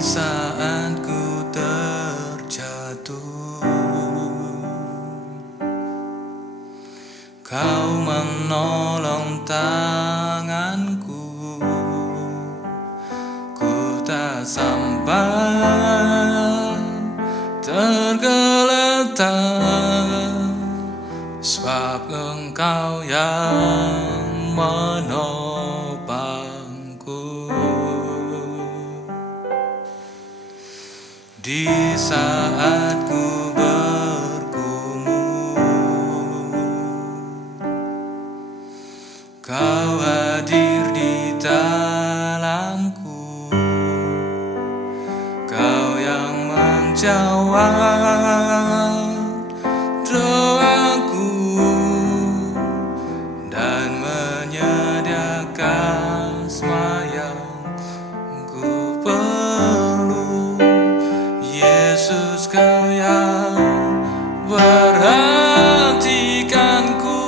saat ku terjatuh, Kau menolong tanganku. Ku tak sampai tergeletak, sebab Engkau yang menopangku. Di saat ku bergumul, Kau hadir di dalamku. Kau yang menjawab doaku dan menyediakan semua yang ku perlu. Yesus, Kau yang perhatikanku,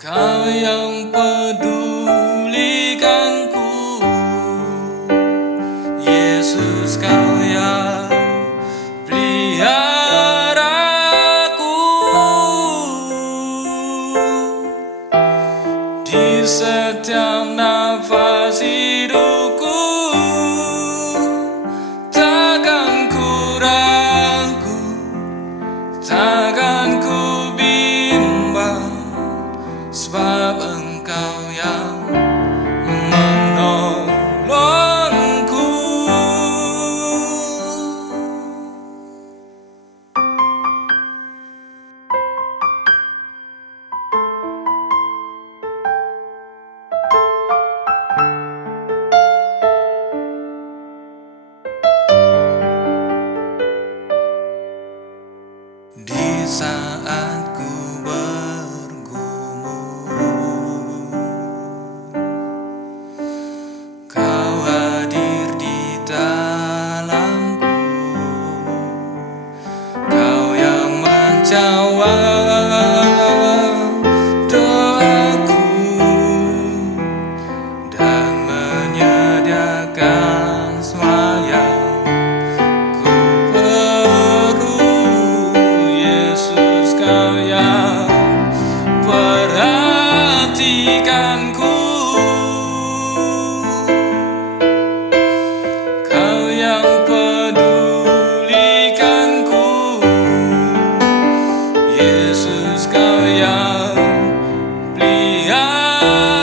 Kau yang pedulikanku. Yesus, Kau yang peliharaku. Di setiap nafas hidupku, takkan ku ragu, takkan ku bimbang, sebab Engkau yang menolongku. Di saat ku bergumul, Kau hadir di dalamku. Kau yang menjawab doaku dan menyediakan semua yang ku perlu. Yesus, Kau yang perhatikanku, Kau yang pedulikanku. Yesus, Kau yang peliharaku.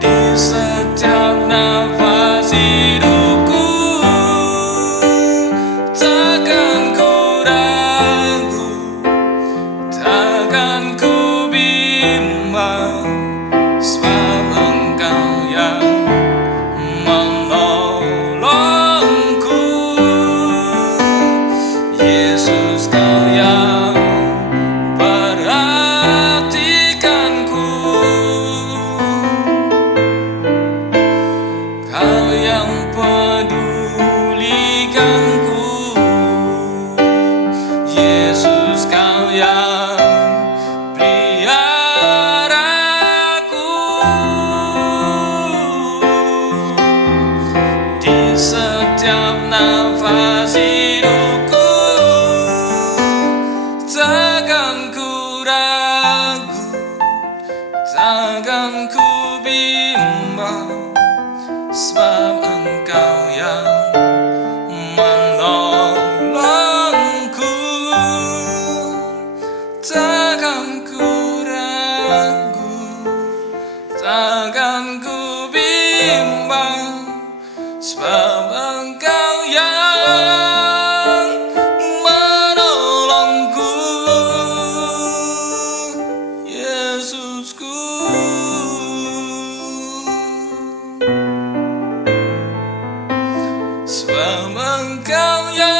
Di setiap nafas hidupku, takkan ku ragu, takkan ku bimbang, sebab Engkau yang menolongku. Yesus, Kau yang perhatikanku, Kau yang pedulikanku. Yesus, Kau yang peliharaku. Di setiap nafas hidupku, takkan ku ragu, takkan ku bimbang, sebab Engkau yang menolongku. Takkan ku ragu, takkan ku bimbang, sebab Engkau yang menolongku. Yesusku, sebab Engkau yang